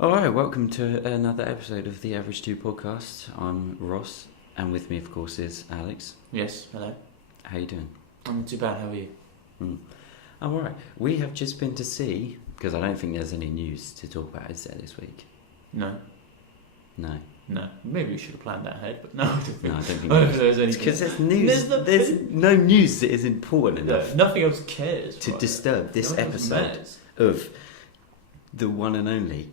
Alright, welcome to another episode of the AV2 podcast. I'm Ross, and with me, of course, is Alex. Yes, hello. How you doing? I'm not too bad, how are you? I'm alright. We have just been to see, because I don't think there's any news to talk about, is there, this week? No. No. Maybe we should have planned that ahead, but no, I don't think, No, I don't think there's anything. because there's news. There's no news that is important No, enough nothing else cares. to right? disturb this Nothing else episode matters. of the one and only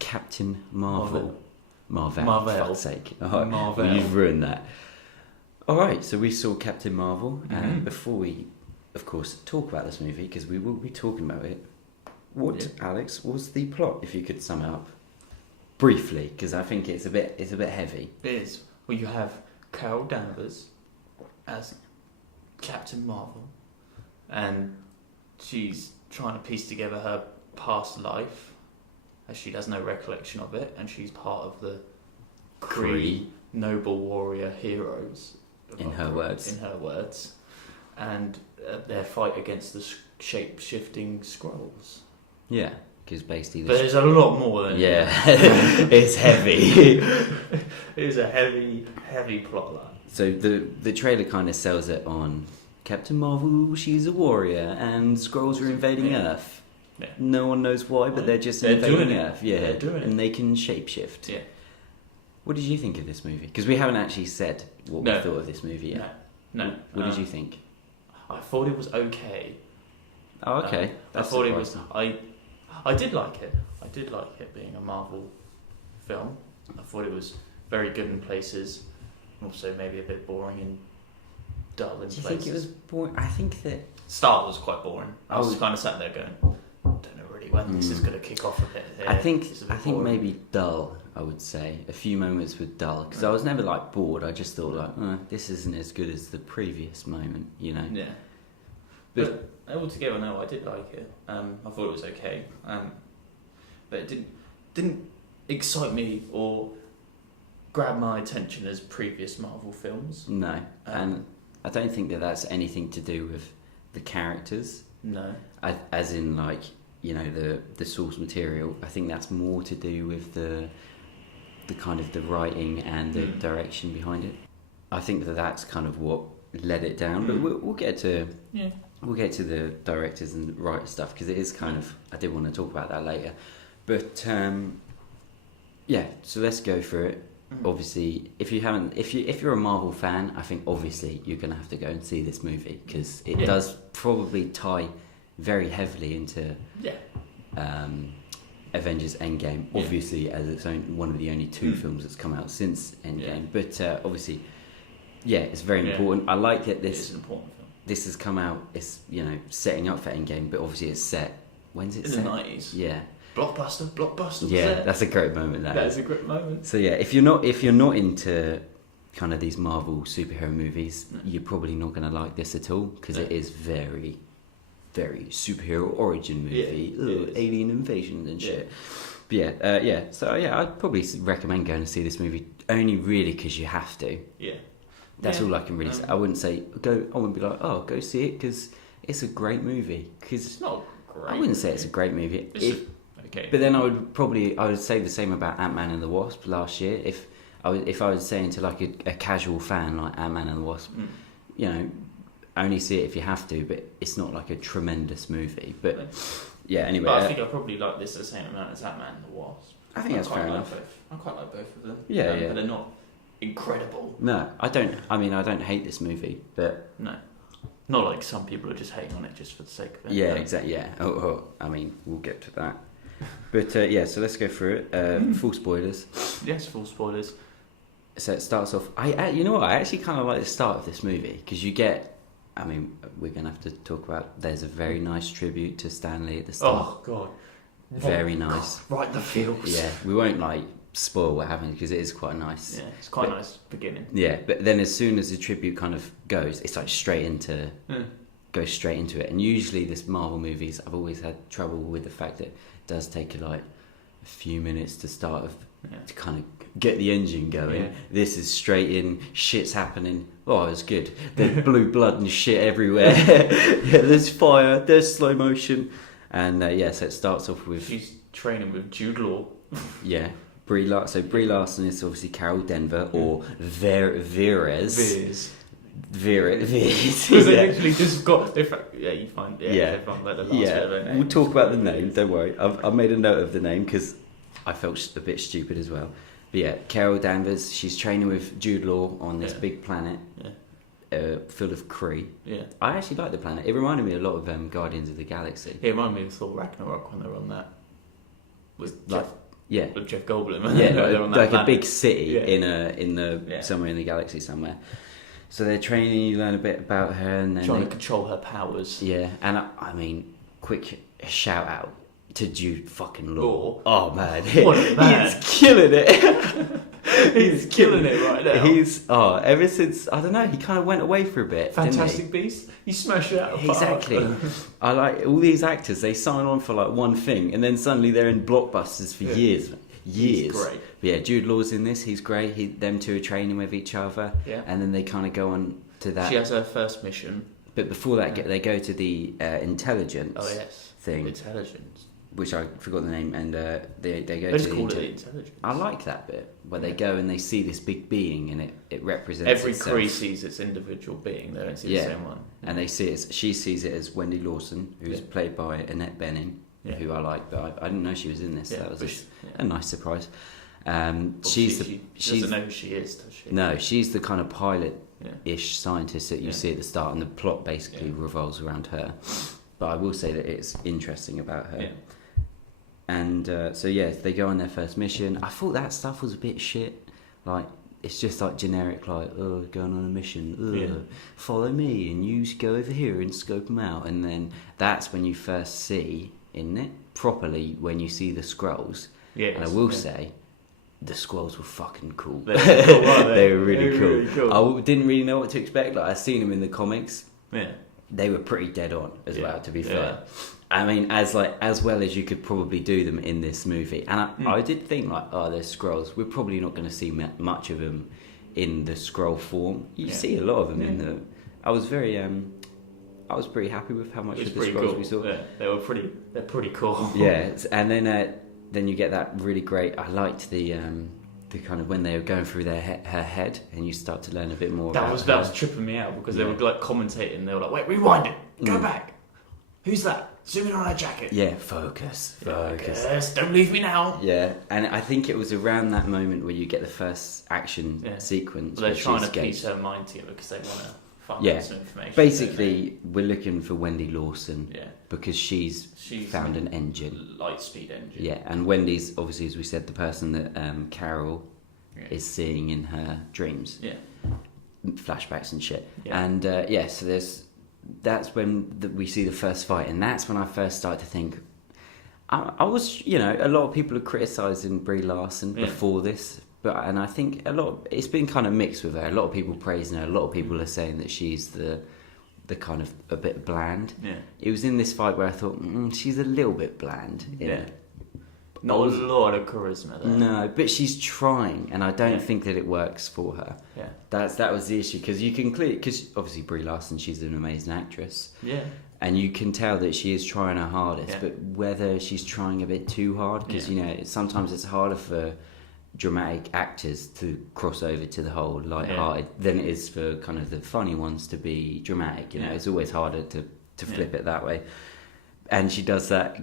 Captain Marvel. Marvel. Marvel. Fuck's sake. Alright, Marvel. well, you've ruined that. Alright, so we saw Captain Marvel, and Mhm. before we, of course, talk about this movie, because we will be talking about it, what, Alex, was the plot, if you could sum it up? Briefly, because I think it's a bit heavy. It is. Well, you have Carol Danvers as Captain Marvel, and she's trying to piece together her past life, as she has no recollection of it, and she's part of the Kree noble warrior heroes. In her words. In her words. And their fight against the shape-shifting Skrulls. Yeah, because basically... But there's a lot more than yeah, it's heavy. It is a heavy, heavy plot line. So the trailer kind of sells it on Captain Marvel, she's a warrior, and Skrulls are invading Earth. Yeah. No one knows why, but they're just invading Earth. Yeah, they're doing it. And they can shapeshift. Yeah. What did you think of this movie? Because we haven't actually said what we thought of this movie yet. No. What did you think? I thought it was okay. Oh, okay. I thought it was. I did like it. I did like it being a Marvel film. I thought it was very good in places. Also, maybe a bit boring and dull in Do you places. think it was boring? I think that... Start was quite boring. I was kind of sat there going, don't know really when this is going to kick off a bit. Here. I think boring. maybe dull, I would say. A few moments were dull. Because I was never, like, bored. I just thought, like, this isn't as good as the previous moment, you know? Yeah. But altogether, no, I did like it. I thought it was okay. But it didn't excite me or grab my attention as previous Marvel films. No. And I don't think that that's anything to do with the characters. No. As in, like, you know, the source material. I think that's more to do with the kind of the writing and the direction behind it. I think that that's kind of what led it down. But we'll get to... Yeah. We'll get to the directors and writer stuff because it is kind of... I did want to talk about that later. But, yeah, so let's go through it. Obviously, if you're a Marvel fan, I think obviously you're going to have to go and see this movie because it does probably tie very heavily into Avengers Endgame, obviously as it's one of the only two films that's come out since Endgame. But obviously, it's very important. I like that this is an important film. This has come out. It's setting up for Endgame, but obviously it's set. When's it in set? the 90s? Yeah. Blockbuster. Yeah, that's a great moment. That is a great moment. So yeah, if you're not into kind of these Marvel superhero movies, you're probably not going to like this at all because it is very, very superhero origin movie, alien invasion and shit. But So I'd probably recommend going to see this movie only really because you have to. Yeah. That's all I can really say. I wouldn't say go. I wouldn't be like, go see it because it's a great movie. Because it's not great. I wouldn't say it's a great movie. Okay. But then I would say the same about Ant-Man and the Wasp last year. If I was saying to like a casual fan like Ant-Man and the Wasp, only see it if you have to. But it's not like a tremendous movie. But anyway. But I think I probably like this the same amount as Ant-Man and the Wasp. I think that's fair enough. I quite like both of them. Yeah. But they're not incredible. No, I don't. I mean, I don't hate this movie, but no. Not like some people are just hating on it just for the sake of it. Yeah, exactly. Yeah. I mean, we'll get to that. But so let's go through it. Full spoilers. Yes, full spoilers. So it starts off. I actually kind of like the start of this movie because you get. I mean, we're gonna have to talk about. There's a very nice tribute to Stan Lee at the start. Oh God. Very nice. Right in the feels. Yeah, we won't spoil what happens because it is quite nice. Yeah, it's quite a nice beginning. Yeah, but then as soon as the tribute kind of goes, it's like goes straight into it. And usually this Marvel movies, I've always had trouble with the fact that it does take like a few minutes to start to kind of get the engine going. Yeah. This is straight in, shit's happening. Oh, it's good. There's blue blood and shit everywhere. There's fire, there's slow motion. And so it starts off with... training with Jude Law. Yeah. Brie Larson is obviously Carol Denver or Veers. Veers. Because they literally just got. They found like the last bit of their name. We'll talk about the name. Don't worry. I've made a note of the name because I felt a bit stupid as well. But yeah, Carol Danvers. She's training with Jude Law on this big planet. Full of Kree. Yeah, I actually like the planet. It reminded me a lot of Guardians of the Galaxy. It reminded me of Thor Ragnarok when they were on that. With Jeff Goldblum. Yeah, like a big city somewhere in the galaxy somewhere. So they're training. You learn a bit about her and then trying to control her powers. Yeah, and I mean, quick shout out to Jude fucking Law. Oh man, what a man. He's killing it. He's killing it right now. Ever since, I don't know, he kind of went away for a bit. Fantastic Beasts, you smash it out. Exactly. I like all these actors. They sign on for like one thing, and then suddenly they're in blockbusters for years. He's great. But yeah, Jude Law's in this. He's great. Them two are training with each other. Yeah. And then they kind of go on to that. She has her first mission. But before that, they go to the intelligence. Oh yes. Thing. Intelligence. Which I forgot the name, and they go to the intelligence. I like that bit where they go and they see this big being, and it represents every Kree sees its individual being. They don't see the same one. And they see it. She sees it as Wendy Lawson, who's played by Annette Bening, who I like, but I didn't know she was in this. That was a nice surprise. She doesn't know who she is, does she? No, she's the kind of pilot-ish scientist that you see at the start, and the plot basically revolves around her. But I will say that it's interesting about her. Yeah. And they go on their first mission. I thought that stuff was a bit shit. Like, it's just like generic, like, going on a mission. Follow me, and you go over here and scope them out. And then that's when you first see, isn't it? Properly, when you see the Skrulls. Yes, and I will say, the Skrulls were fucking cool. They were cool, weren't they? They were really cool. I didn't really know what to expect. Like, I've seen them in the comics. Yeah. They were pretty dead on as well, to be fair. I mean, as well as you could probably do them in this movie. And I did think, like, they're Skrulls. We're probably not going to see much of them in the Skrull form. You see a lot of them in the... I was pretty happy with how much of the Skrulls we saw. Yeah, they're pretty cool. Yeah, and then you get that really great... I liked the kind of when they were going through her head, and you start to learn a bit more that was tripping me out, because they were like commentating. They were like, wait, rewind it, go back, who's that, zoom in on her jacket, focus, don't leave me now. And I think it was around that moment where you get the first action sequence. They're trying to piece her mind together because they want to find some information. Basically, we're looking for Wendy Lawson because she's found an engine, light speed engine. And Wendy's obviously, as we said, the person that Carol is seeing in her dreams. Flashbacks and shit. And so that's when we see the first fight, and that's when I first started to think. I was, a lot of people are criticising Brie Larson before this. And I think it's been kind of mixed with her. A lot of people praising her. A lot of people are saying that she's the kind of a bit bland. It was in this fight where I thought she's a little bit bland. Not a lot of charisma there. No, but she's trying, and I don't think that it works for her. That was the issue, because you can clearly, because obviously Brie Larson, she's an amazing actress. And you can tell that she is trying her hardest, but whether she's trying a bit too hard, because sometimes it's harder for dramatic actors to cross over to the whole light-hearted than it is for kind of the funny ones to be dramatic. It's always harder to flip it that way. And she does that,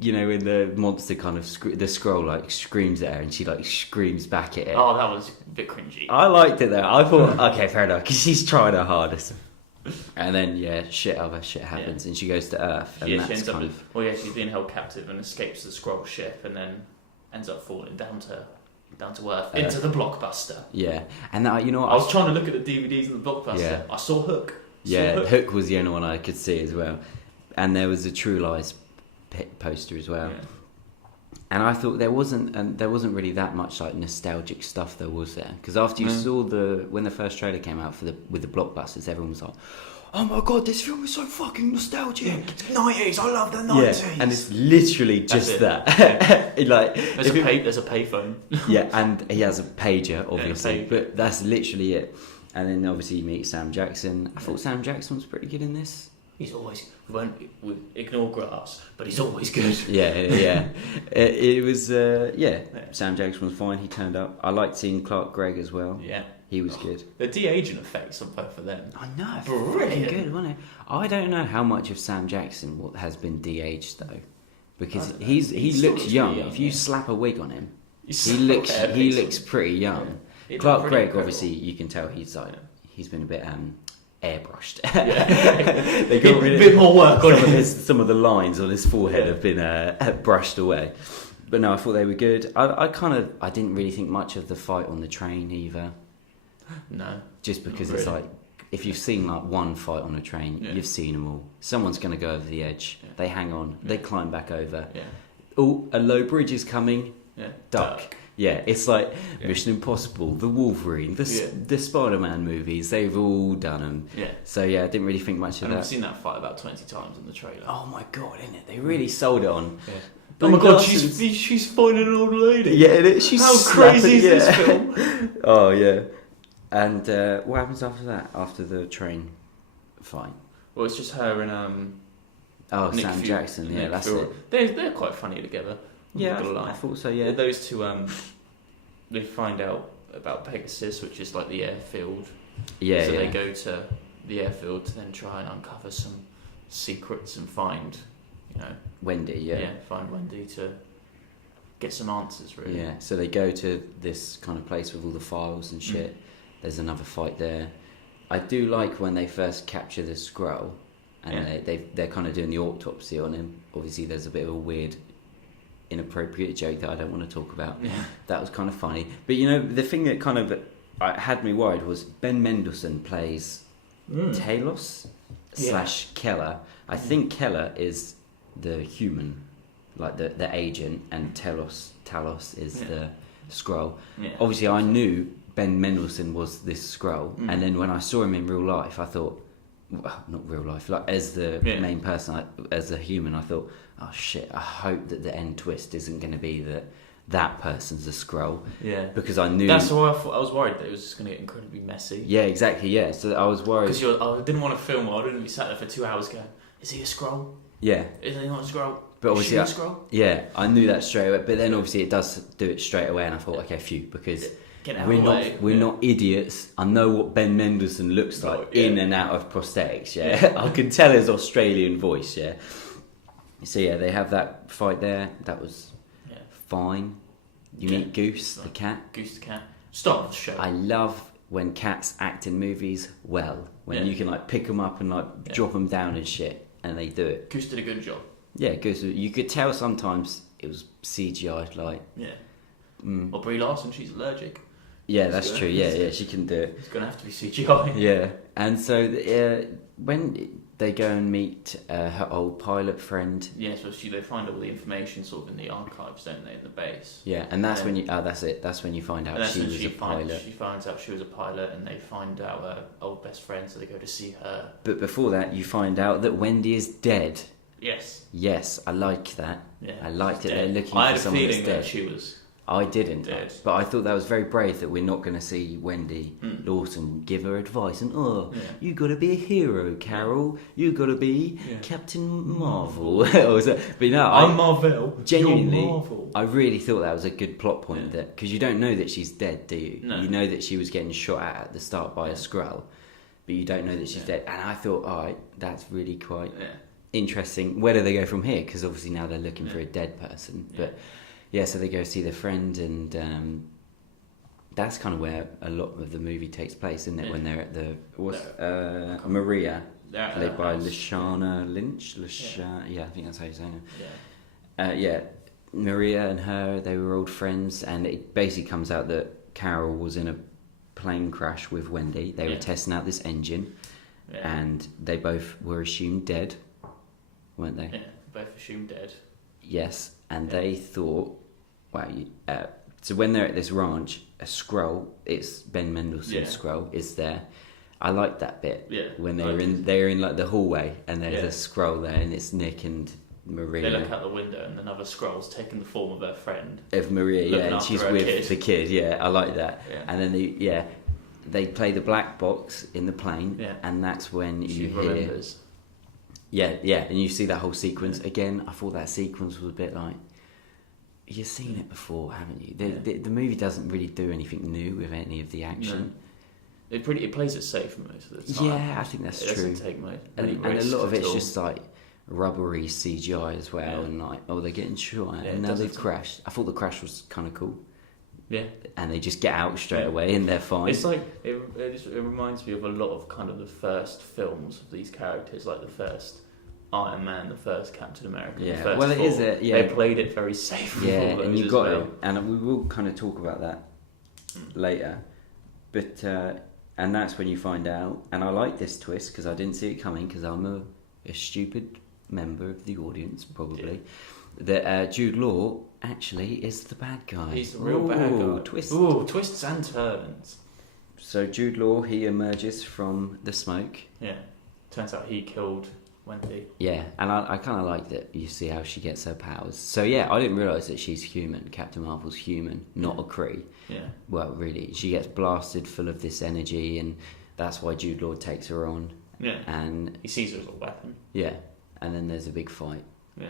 when the monster kind of the Skrull like screams at her, and she like screams back at it. Oh, that was a bit cringy. I liked it though. I thought, okay, fair enough, because she's trying her hardest. And then shit happens, and she goes to Earth. And she ends up she's being held captive and escapes the Skrull ship, and then ends up falling down to Earth, into the Blockbuster. And I was trying to look at the DVDs in the Blockbuster. I saw Hook. Hook was the only one I could see as well. And there was a True Lies poster as well. And I thought there wasn't really that much like nostalgic stuff there, was there? Because after you saw when the first trailer came out with the Blockbusters, everyone was like, oh my god, this film is so fucking nostalgic. It's 90s, I love the 90s. And it's literally just that. Like, there's a payphone. And he has a pager, obviously, but that's literally it. And then obviously you meet Sam Jackson. I thought Sam Jackson was pretty good in this. He's always we ignore grass, but he's always good. Yeah. It was Sam Jackson was fine. He turned up. I liked seeing Clark Gregg as well. Yeah, he was good. The de-aging effects on both of them. I know, brilliant. Good, wasn't it? I don't know how much of Sam Jackson has been de-aged though, because he looks young. If you slap a wig on him, he looks pretty young. Yeah. Clark Gregg, obviously, you can tell he's been a bit airbrushed. They got rid of a bit more work on some of the lines on his forehead have been brushed away. But no, I thought they were good. I didn't really think much of the fight on the train either. No, just because it's like, if you've seen like one fight on a train, you've seen them all. Someone's going to go over the edge. Yeah. They hang on. Yeah. They climb back over. Yeah. Oh, a low bridge is coming. Yeah. Duck. Yeah, it's like Mission Impossible, the Wolverine, the Spider-Man movies. They've all done them. Yeah. So I didn't really think much of that. I've seen that fight about 20 times in the trailer. Oh my god, isn't it? They really sold it on. Yeah. Oh my god, she's fighting an old lady. Yeah, she's how crazy is this film? Oh yeah. And what happens after that? After the train fight? Well, it's just her and Nick Sam Jackson. Yeah, that's it. They're quite funny together. Yeah, I thought so. Yeah, those two. They find out about Pegasus, which is like the airfield. Yeah. So they go to the airfield to then try and uncover some secrets and find, Wendy. Yeah. Yeah, find Wendy to get some answers. Really. Yeah. So they go to this kind of place with all the files and shit. There's another fight there. I do like when they first capture the Skrull, and they're kind of doing the autopsy on him. Obviously, there's a bit of a weird, inappropriate joke that I don't want to talk about. Yeah. That was kind of funny. But the thing that kind of had me worried was Ben Mendelsohn plays Talos / Keller. I think Keller is the human, like the agent, and Talos is the Skrull. Yeah. Obviously, I knew Ben Mendelsohn was this Skrull, and then when I saw him in real life, I thought, well, not real life, like as the main person, as a human, I thought, oh shit, I hope that the end twist isn't going to be that person's a Skrull. Yeah. Because I knew... That's why I was worried that it was just going to get incredibly messy. Yeah, exactly, yeah. So I was worried... Because I didn't want to film, I didn't be sat there for 2 hours going, is he a Skrull? Yeah. Is he not a Skrull? But obviously, is she a Skrull? Yeah, I knew that straight away. But then obviously it does do it straight away, and I thought, okay, phew, because... We're not idiots. I know what Ben Mendelsohn looks like in and out of prosthetics. Yeah, I can tell his Australian voice. Yeah. So they have that fight there. That was fine. You meet Goose the cat. Goose the cat. Start of the show. I love when cats act in movies well. When you can pick them up and drop them down and shit, and they do it. Goose did a good job. Yeah, Goose. You could tell sometimes it was CGI. Or Brie Larson, she's allergic. Yeah, that's true. Yeah, she can do it. It's going to have to be CGI. Yeah, and so when they go and meet her old pilot friend... Yeah, so they find all the information sort of in the archives, don't they, in the base? Yeah, and that's when you... Oh, that's it. That's when you find out she was a pilot. She finds out she was a pilot, and they find out her old best friend, so they go to see her. But before that, you find out that Wendy is dead. Yes. Yes, I like that. Yeah, I liked it. They're looking for someone that's dead. I had a feeling that she was... I didn't, but I thought that was very brave that we're not going to see Wendy Lawson give her advice and you got to be a hero, Carol. You got to be Captain Marvel. But I'm Marvel. Genuinely, Marvel. I really thought that was a good plot point because you don't know that she's dead, do you? No. You know that she was getting shot at the start by a Skrull, but you don't know that she's dead. And I thought, all right, that's really quite interesting. Where do they go from here? Because obviously now they're looking for a dead person, but. Yeah, so they go see their friend, and that's kind of where a lot of the movie takes place, isn't it? Yeah. When they're at the Maria, played by Lashana Lynch. Yeah, I think that's how you say it. Yeah. Maria and her, they were old friends, and it basically comes out that Carol was in a plane crash with Wendy. They were testing out this engine, and they both were assumed dead, weren't they? Yeah, both assumed dead. Yes, and they thought, wow. So when they're at this ranch, a Skrull, it's Ben Mendelsohn's Skrull, is there. I like that bit. Yeah. When they're in like the hallway, and there's a Skrull there, and it's Nick and Maria. They look out the window, and another Skrull's taking the form of their friend. Of Maria, and she's with the kid. Yeah, I like that. Yeah. And then they play the black box in the plane, and that's when you hear. Yeah, and you see that whole sequence again. I thought that sequence was a bit like you've seen it before, haven't you? The movie doesn't really do anything new with any of the action. No. It plays it safe most of the time. Yeah, I think that's true. It doesn't take much, and a lot of it's just like rubbery CGI as well, and like they're getting shot, and now they've crashed. I thought the crash was kind of cool. Yeah, and they just get out straight away and they're fine. It's like it reminds me of a lot of kind of the first films of these characters, like the first Iron Man, the first Captain America. Yeah, the first well, it Thor. is it. Yeah, they played it very safe. Yeah, and you got it, and we will kind of talk about that later. But and that's when you find out, and I like this twist because I didn't see it coming because I'm a stupid member of the audience probably. That Jude Law actually is the bad guy. He's the real bad guy. Twists and turns. So Jude Law, he emerges from the smoke. Yeah. Turns out he killed Wendy. Yeah, and I kind of like that you see how she gets her powers. So yeah, I didn't realise that she's human. Captain Marvel's human, not a Kree. Yeah. Well, really, she gets blasted full of this energy, and that's why Jude Law takes her on. Yeah. And he sees her as a weapon. Yeah, and then there's a big fight. Yeah.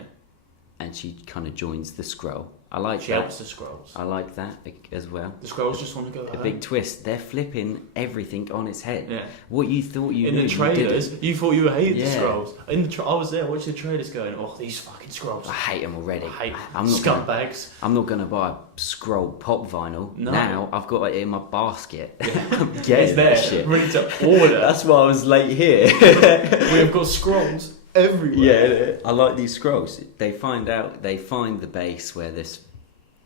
And she kind of joins the Skrull. I like she that. Helps the Skrulls. I like that as well. The Skrulls just want to go home. A big twist. They're flipping everything on its head. Yeah. What you thought you in knew, the trailers, you thought you hated the Yeah. Skrulls. I was there watching the trailers, going, "Oh, these fucking Skrulls! I hate them already. I hate I'm not scumbags." I'm not gonna buy a Skrull pop vinyl. No. Now I've got it in my basket. Yeah. I'm It's getting there, that shit. ready to order. That's why I was late here. We've got Skrulls everywhere. Yeah, I like these Skrulls. They find the base where this.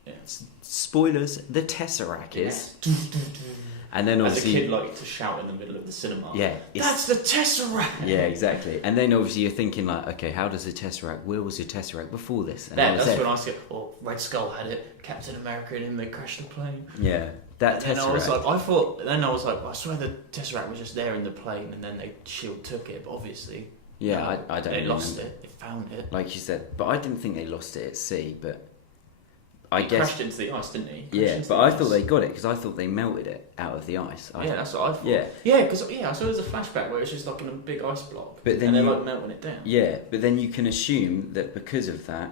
Yeah. Spoilers, the Tesseract is. And then as a obviously, kid, like to shout in the middle of the cinema. Yeah, that's the Tesseract. Yeah, exactly. And then obviously you're thinking like, okay, how does the Tesseract? Where was the Tesseract before this? And that's when I said, "Oh, Red Skull had it. Captain America and him, they crashed the plane." Yeah, that and Tesseract. I was like, I swear the Tesseract was just there in the plane, and then S.H.I.E.L.D. took it. But obviously, yeah, I don't. They lost it. They found it. Like you said, but I didn't think they lost it at sea. But He crashed into the ice, didn't he? Yeah, but I thought they got it because I thought they melted it out of the ice. That's what I thought. Yeah, because I saw there's a flashback where it's just like in a big ice block, but then and they're like melting it down. Yeah, but then you can assume that because of that,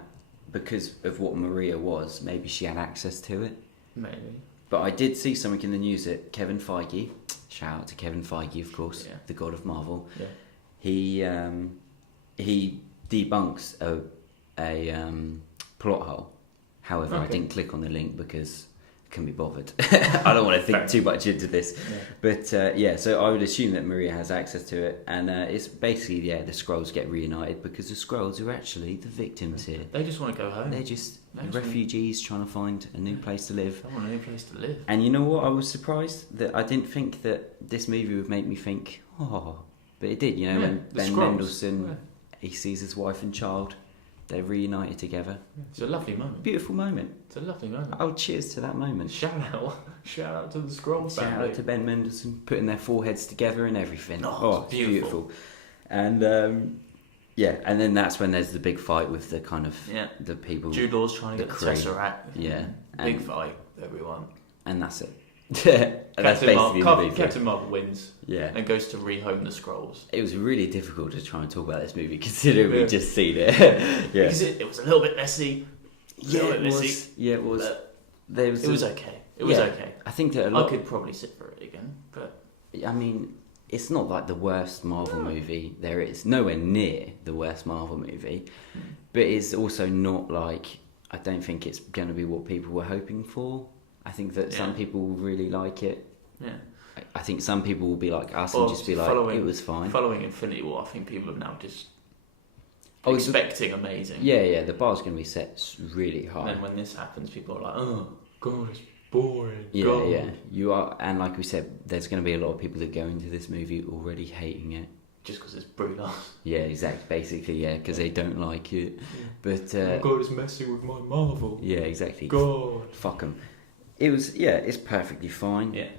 because of what Maria was, maybe she had access to it. Maybe. But I did see something in the news that Kevin Feige, shout out to Kevin Feige, of course, the god of Marvel. Yeah. He debunks a plot hole. However, I didn't click on the link because I couldn't be bothered. I don't want to think too much into this. Yeah. But so I would assume that Maria has access to it. And it's basically, the Skrulls get reunited because the Skrulls are actually the victims here. They just want to go home. They're just refugees trying to find a new place to live. They want a new place to live. And you know what? I was surprised that I didn't think that this movie would make me think, oh. But it did, when Ben Mendelsohn, he sees his wife and child. They're reunited together. It's a lovely moment. Beautiful moment. It's a lovely moment. Oh, cheers to that moment. Shout out to the Skrulls family. Shout out to Ben Mendelsohn putting their foreheads together and everything. Oh, beautiful. And and then that's when there's the big fight with the kind of the people. Jude Law's trying to get the Tesseract. Yeah. Big fight, everyone. And that's it. That's basically the big Captain Marvel wins. Yeah. And goes to rehome the Skrulls. It was really difficult to try and talk about this movie considering we just seen it. Because it was a little bit messy. It was. It was okay. It was okay. I think that I could probably sit for it again, but I mean, it's not like the worst Marvel movie there is. Nowhere near the worst Marvel movie, but it's also not like, I don't think it's going to be what people were hoping for. I think that some people will really like it. Yeah. I think some people will be like us and just be like, it was fine. Following Infinity War, I think people have now just expecting amazing. Yeah, the bar's going to be set really high. And then when this happens, people are like, oh, God, it's boring. Yeah. You are, and like we said, there's going to be a lot of people that go into this movie already hating it. Just because it's Brie Larson. Yeah, exactly. Basically, because they don't like it. But oh God, it's messing with my Marvel. Yeah, exactly. God, fuck them. It was. Yeah, it's perfectly fine. Yeah.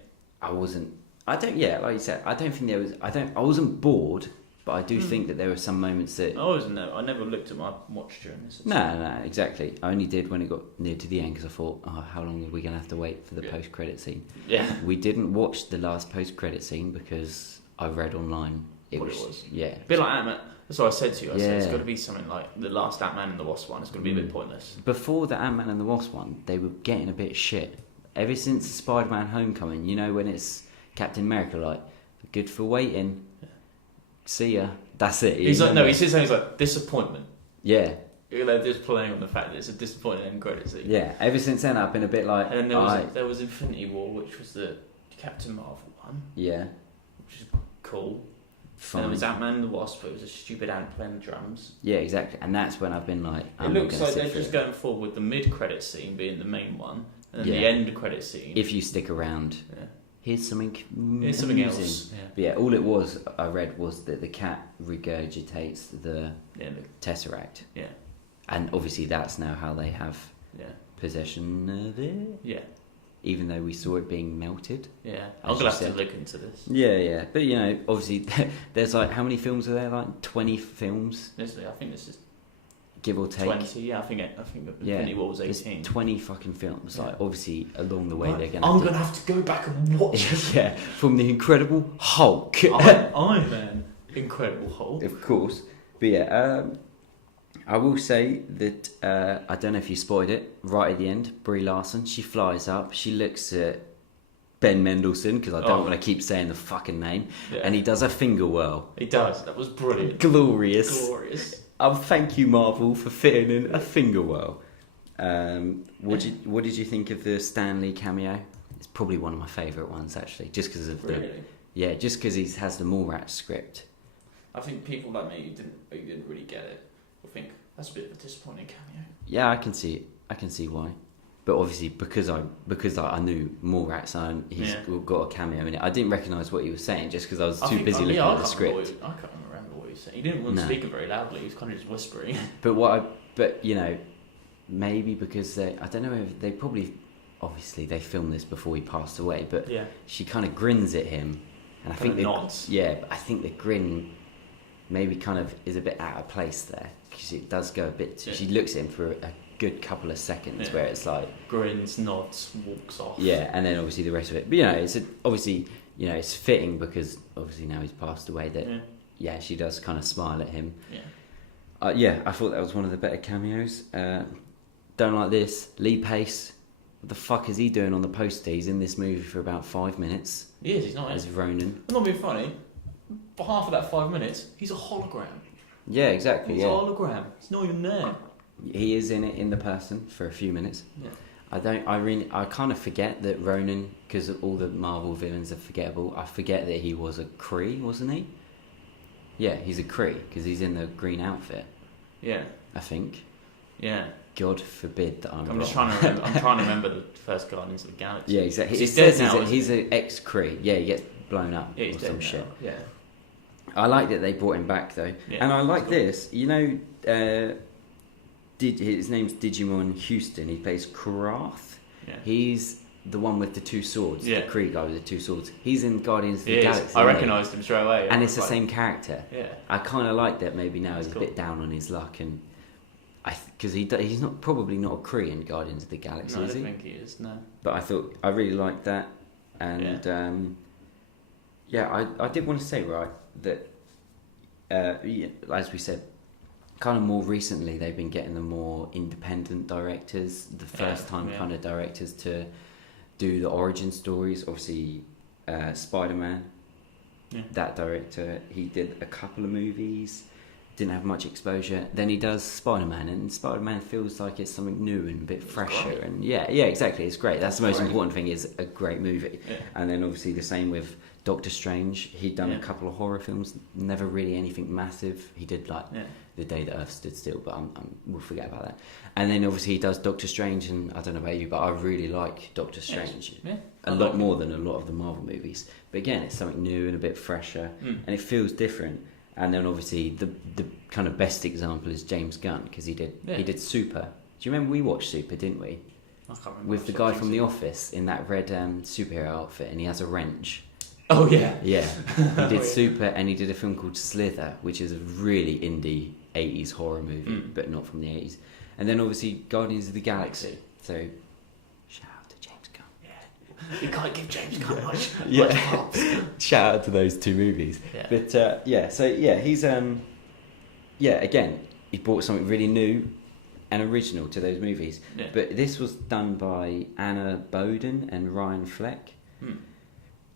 Like you said, I don't think there was. I wasn't bored, but I do think that there were some moments that. I never looked at my watch during this. No, exactly. I only did when it got near to the end because I thought, how long are we going to have to wait for the post-credit scene? Yeah. We didn't watch the last post-credit scene because I read online. It was. Yeah. A bit like Ant-Man. That's what I said to you. I said it's got to be something like the last Ant-Man and the Wasp one. It's going to be a bit pointless. Before the Ant-Man and the Wasp one, they were getting a bit shit. Ever since Spider-Man Homecoming, you know, when it's Captain America, like, good for waiting. Yeah. See ya. That's it. He's like, no, he says something like, disappointment. Yeah. They're just playing on the fact that it's a disappointing end credit scene. Yeah, ever since then I've been a bit like... And there was Infinity War, which was the Captain Marvel one. Yeah. Which is cool. Fine. And there was Ant-Man and the Wasp, it was a stupid ant playing drums. Yeah, exactly. And that's when I've been like... It looks like they're just going forward with the mid-credit scene being the main one, and then the end credit scene. If you stick around... Yeah. Here's something else. Yeah. All it was, I read, was that the cat regurgitates the Tesseract. Yeah. And obviously that's now how they have possession of it. Yeah. Even though we saw it being melted. Yeah. I'm going to have to look into this. Yeah. But, you know, obviously there's like, how many films are there? Like 20 films? I think this is... Give or take. 20, yeah. I think Infinity War was 18. There's 20 fucking films. Like, obviously, along the way they're going to... I'm going to have to go back and watch it. Yeah. From the Incredible Hulk. Iron Man. Incredible Hulk. Of course. But yeah, I will say that, I don't know if you spotted it, right at the end, Brie Larson, she flies up, she looks at Ben Mendelsohn, because I don't want to keep saying the fucking name, and he does a finger whirl. He does, that was brilliant. Glorious. Thank you, Marvel, for fitting in a finger whirl. What did you think of the Stan Lee cameo? It's probably one of my favourite ones, actually, just because of just because he has the Mallrats script. I think people like me who didn't really get it will think that's a bit of a disappointing cameo. Yeah, I can see it. I can see why. But obviously, because I knew Mallrats and he's got a cameo in it, I didn't recognise what he was saying just because I was too busy looking at the script. I can't remember what he was saying. He didn't want to speak very loudly. He was kind of just whispering. But you know, maybe because I don't know if they probably, obviously they filmed this before he passed away. But she kind of grins at him, and I think nods. Yeah, but I think the grin maybe kind of is a bit out of place there because it does go a bit. She looks at him for a good couple of seconds where it's like grins, nods, walks off. Yeah, and then obviously the rest of it. But you know, obviously it's fitting because obviously now he's passed away that she does kind of smile at him. I thought that was one of the better cameos. Don't like this. Lee Pace, what the fuck is he doing on the poster? He's in this movie for about 5 minutes. He is. He's not as Ronan. I'm not being funny. For half of that 5 minutes, he's a hologram. Yeah, exactly. He's a hologram. He's not even there. He is in it in the person for a few minutes. Yeah. I kind of forget that Ronan, because all the Marvel villains are forgettable. I forget that he was a Kree, wasn't he? Yeah, he's a Kree because he's in the green outfit. Yeah. I think. Yeah. God forbid that I'm wrong. Just trying to remember. I'm trying to remember the first Guardians of the Galaxy. Yeah, exactly. He's dead now, he's an ex-Kree. Yeah, he gets blown up or some shit. Yeah. I like that they brought him back though, and I like this. You know, his name's Digimon Houston. He plays Karath. Yeah. He's the one with the two swords. The Kree guy with the two swords. He's in Guardians of the Galaxy. I recognised him straight away. And it's the same character. Yeah. I kind of like that. Maybe now he's a bit down on his luck, and because he's probably not a Kree in Guardians of the Galaxy. No, is I don't he? think he is. No. But I thought I really liked that, and I did want to say that as we said, kind of more recently they've been getting the more independent directors, the first time kind of directors to do the origin stories. Obviously, Spider-Man, that director, he did a couple of movies, didn't have much exposure. Then he does Spider-Man, and Spider-Man feels like it's something new and a bit fresher. And yeah, exactly. It's great. That's the most important thing, is a great movie. Yeah. And then obviously the same with Doctor Strange. He'd done a couple of horror films, never really anything massive. He did The Day the Earth Stood Still, but we'll forget about that. And then obviously he does Doctor Strange, and I don't know about you, but I really like Doctor Strange a lot more than a lot of the Marvel movies. But again, it's something new and a bit fresher, and it feels different. And then obviously the kind of best example is James Gunn, because he did Super. Do you remember we watched Super, didn't we? I can't remember. With the guy from The Office in that red superhero outfit, and he has a wrench. Oh yeah. Yeah. He did Super, and he did a film called Slither, which is a really indie 80s horror movie, but not from the 80s. And then obviously Guardians of the Galaxy. So shout out to James Gunn. Yeah. You can't give James Gunn much shout out to those two movies. Yeah. But he's yeah, again, he brought something really new and original to those movies. Yeah. But this was done by Anna Boden and Ryan Fleck.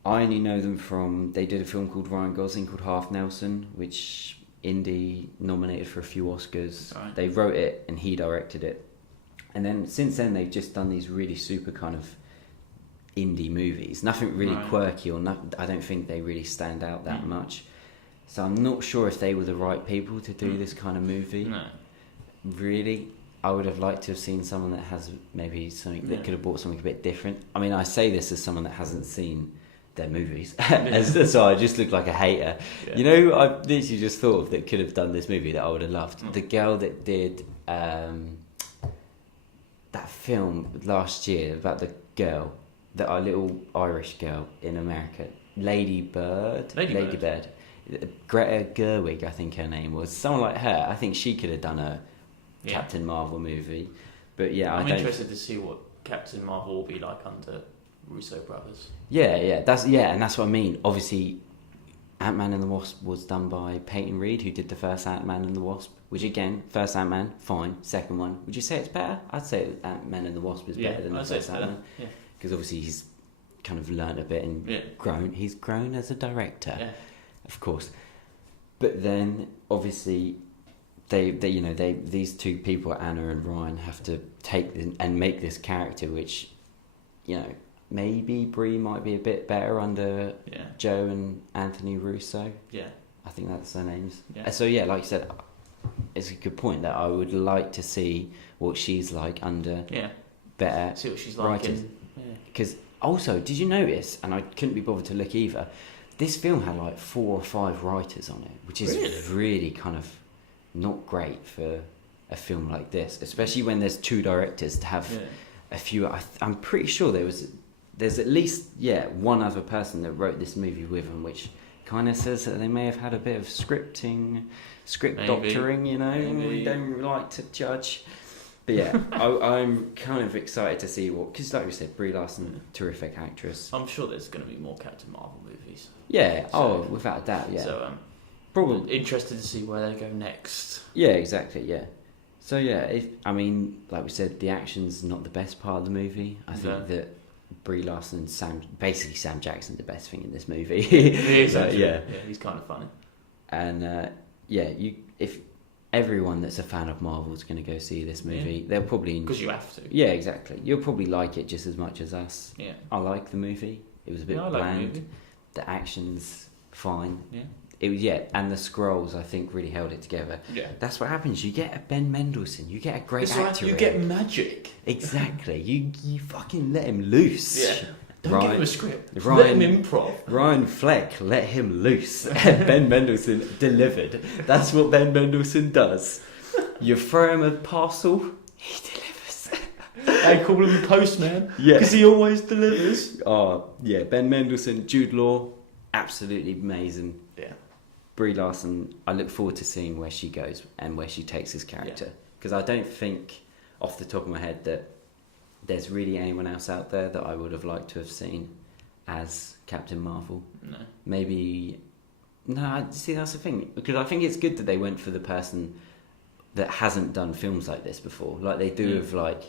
I only know them from, they did a film called Ryan Gosling called Half Nelson, which Indy nominated for a few Oscars. Right. They wrote it and he directed it. And then since then they've just done these really super kind of indie movies. Nothing really quirky or I don't think they really stand out that much. So I'm not sure if they were the right people to do this kind of movie. No. Really, I would have liked to have seen someone that has maybe something that could have brought something a bit different. I mean, I say this as someone that hasn't seen their movies, so I just look like a hater. Yeah. You know, I literally just thought of that could have done this movie that I would have loved. The girl that did that film last year about the girl, our little Irish girl in America, Lady Bird. Greta Gerwig, I think her name was. Someone like her. I think she could have done a Captain Marvel movie. But yeah, I'm interested to see what Captain Marvel will be like under Russo brothers. Yeah, that's what I mean. Obviously, Ant-Man and the Wasp was done by Peyton Reed, who did the first Ant-Man and the Wasp. Which again, first Ant-Man, fine. Second one, would you say it's better? I'd say Ant-Man and the Wasp is better than the first Ant-Man. Yeah. Because obviously he's kind of learnt a bit and grown. He's grown as a director, of course. But then obviously these two people, Anna and Ryan, have to take and make this character, which, you know, maybe Brie might be a bit better under Joe and Anthony Russo. Yeah, I think that's their names. Yeah. So yeah, like you said, it's a good point that I would like to see what she's like under better. See what she's like writers. Because also, did you notice? And I couldn't be bothered to look either. This film had like 4 or 5 writers on it, which is really kind of not great for a film like this, especially when there's 2 directors to have a few. I'm pretty sure there's at least one other person that wrote this movie with them, which kind of says that they may have had a bit of script doctoring, you know. Maybe. We don't like to judge. But yeah, I'm kind of excited to see because like we said, Brie Larson, terrific actress. I'm sure there's going to be more Captain Marvel movies. Yeah, without a doubt, yeah. So, probably interested to see where they go next. Yeah, exactly, yeah. So yeah, like we said, the action's not the best part of the movie. I think that Brie Larson and Sam Jackson's the best thing in this movie. Yeah, he's kind of funny. And if everyone that's a fan of Marvel is going to go see this movie, they'll probably... Because you have to. Yeah, exactly. You'll probably like it just as much as us. Yeah. I like the movie. It was a bit bland. The action's fine. Yeah. It was, and the scrolls, I think, really held it together. Yeah. That's what happens. You get a Ben Mendelsohn. You get a great actor. You get magic. Exactly. You fucking let him loose. Yeah. Don't give him a script. Let him improv. Ryan Fleck, let him loose. Ben Mendelsohn delivered. That's what Ben Mendelsohn does. You throw him a parcel, he delivers. They call him the postman. Yeah. Because he always delivers. Oh, yeah. Ben Mendelsohn, Jude Law, absolutely amazing. Yeah. Brie Larson, I look forward to seeing where she goes and where she takes this character. Because I don't think, off the top of my head, that there's really anyone else out there that I would have liked to have seen as Captain Marvel. No. Maybe... No, see, that's the thing. Because I think it's good that they went for the person that hasn't done films like this before. Like they do with, like,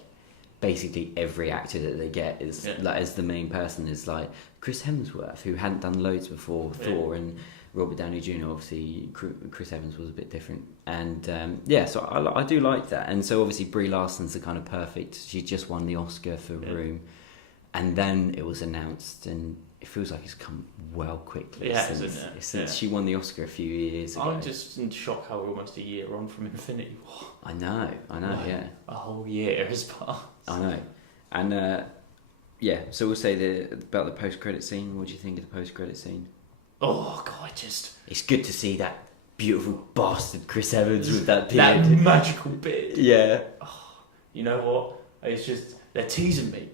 basically every actor that they get is, like, as the main person is, like, Chris Hemsworth, who hadn't done loads before Thor, and Robert Downey Jr., obviously. Chris Evans was a bit different. And, so I do like that. And so, obviously, Brie Larson's the kind of perfect... She just won the Oscar for Room. And then it was announced, and it feels like it's come well quickly since she won the Oscar a few years ago. I'm just in shock how we're almost a year on from Infinity War. I know, yeah. A whole year has passed. I know. And, so we'll say about the post-credit scene. What do you think of the post-credit scene? Oh, God, It's good to see that beautiful bastard Chris Evans with that beard. That magical beard. Yeah. Oh, you know what? It's just, they're teasing me.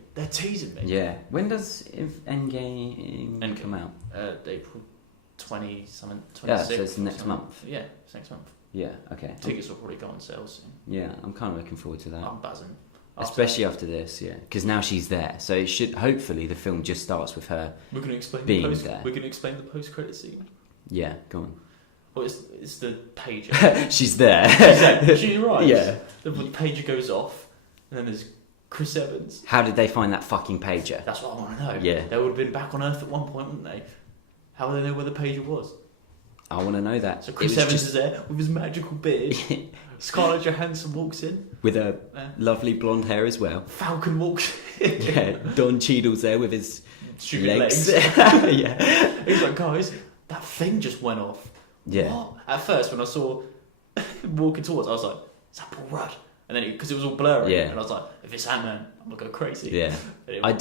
Yeah. When does Endgame come out? April 20-something, 26. Yeah, so it's next month. Yeah, it's next month. Yeah, okay. Tickets will probably go on sale soon. Yeah, I'm kind of looking forward to that. I'm buzzing. Especially after this, because now she's there, so it should hopefully the film just starts with her. We're going to explain being there. We're going to explain the post-credit scene. Yeah, go on. Well, it's the pager. She's there. She arrives. Yeah. The pager goes off, and then there's Chris Evans. How did they find that fucking pager? That's what I want to know. Yeah. They would have been back on Earth at one point, wouldn't they? How would they know where the pager was? I want to know that. So Chris Evans is there with his magical beard. Scarlett Johansson walks in. With her lovely blonde hair as well. Falcon walks in. Yeah, Don Cheadle's there with his legs. Yeah. He's like, guys, that thing just went off. Yeah. What? At first, when I saw him walking towards, I was like, is that Paul Rudd? And then, because it was all blurry, and I was like, if it's Ant-Man, I'm going to go crazy. Yeah. I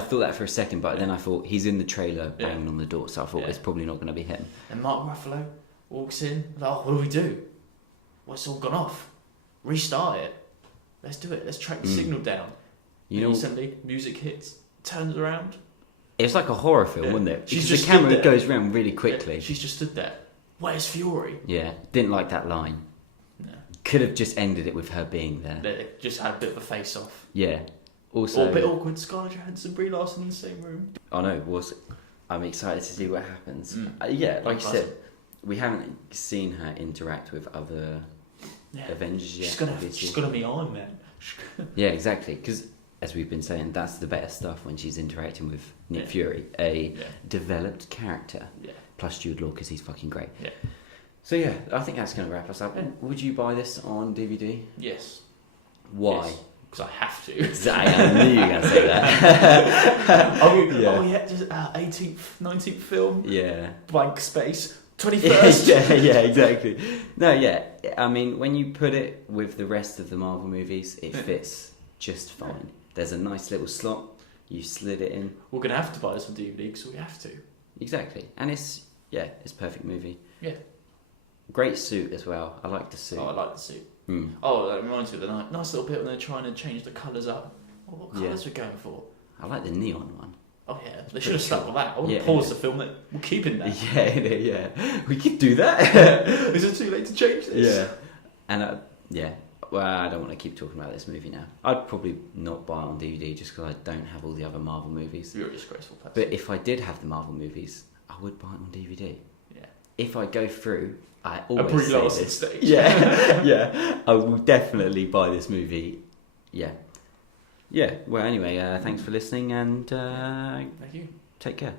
thought that for a second, but then I thought, he's in the trailer banging on the door, so I thought it's probably not going to be him. And Mark Ruffalo walks in, like, oh, what do we do? Well, it's all gone off. Restart it. Let's do it. Let's track the signal down. You know, suddenly music hits, turns around. It was like a horror film, wasn't it? She's because just the camera goes around really quickly. Yeah, she's just stood there. Where's Fury? Yeah, didn't like that line. No. Could have just ended it with her being there. They just had a bit of a face-off. Yeah. Also, or a bit awkward. Scarlett Johansson, Brie Larson in the same room. I know. I'm excited to see what happens. Yeah, like you said, we haven't seen her interact with other Avengers yet. She's gonna be Iron Man. Yeah, exactly. Because as we've been saying, that's the better stuff when she's interacting with Nick Fury, a developed character. Yeah. Plus Jude Law, because he's fucking great. Yeah. So yeah, I think that's going to wrap us up. And would you buy this on DVD? Yes. Why? Because I have to. Exactly. I knew you were going to say that. Oh yeah, just 18th, 19th film. Yeah. Blank space. 21st. yeah, exactly. No, yeah. I mean, when you put it with the rest of the Marvel movies, it fits just fine. There's a nice little slot. You slid it in. We're going to have to buy this on DVD because we have to. Exactly. And it's a perfect movie. Yeah. Great suit as well. I like the suit. Oh, I like the suit. Oh, that reminds me of the nice little bit when they're trying to change the colours up. What colours we're going for? I like the neon one. Oh yeah, they should have stuck with that. I would pause the film. We're keeping that. Yeah. We could do that. Is it too late to change this? Yeah. And well, I don't want to keep talking about this movie now. I'd probably not buy it on DVD just because I don't have all the other Marvel movies. You're a disgraceful person. But if I did have the Marvel movies, I would buy it on DVD. Yeah. If I go through, I always say this. Stage. Yeah. I will definitely buy this movie. Yeah. Yeah. Well, anyway, thanks for listening and thank you. Take care.